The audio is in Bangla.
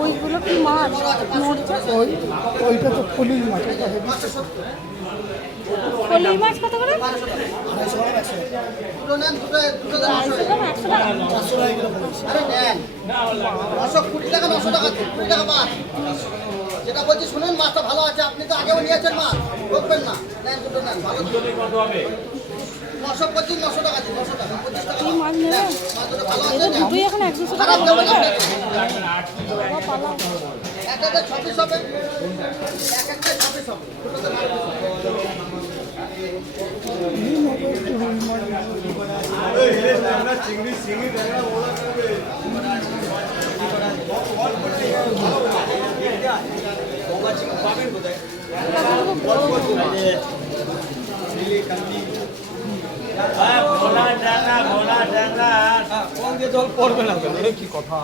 ওইগুলো কি মাছ নড়ছে? ওইটা তো ফলির মাছ। ফলির মাছ কত করে? 250 টাকা 900 টাকা 20 টাকা মাছ। যেটা বলছি শুনুন, মাছটা ভালো আছে, আপনি তো আগেও নিয়েছেন মাছ, ঢোকবেন না। নেন দুটো নেন, ভালো কত হবে? 925 900 টাকা দিন, 900 টাকা 25 টাকা কি মাছ নেবে? মাছ দুটো ভালো আছে। দুটোই এখন 100 টাকা খারাপ দেবেন না। একটাতে 26 হবে, এক একটা 26 হবে। জল পড়বে না কি কথা।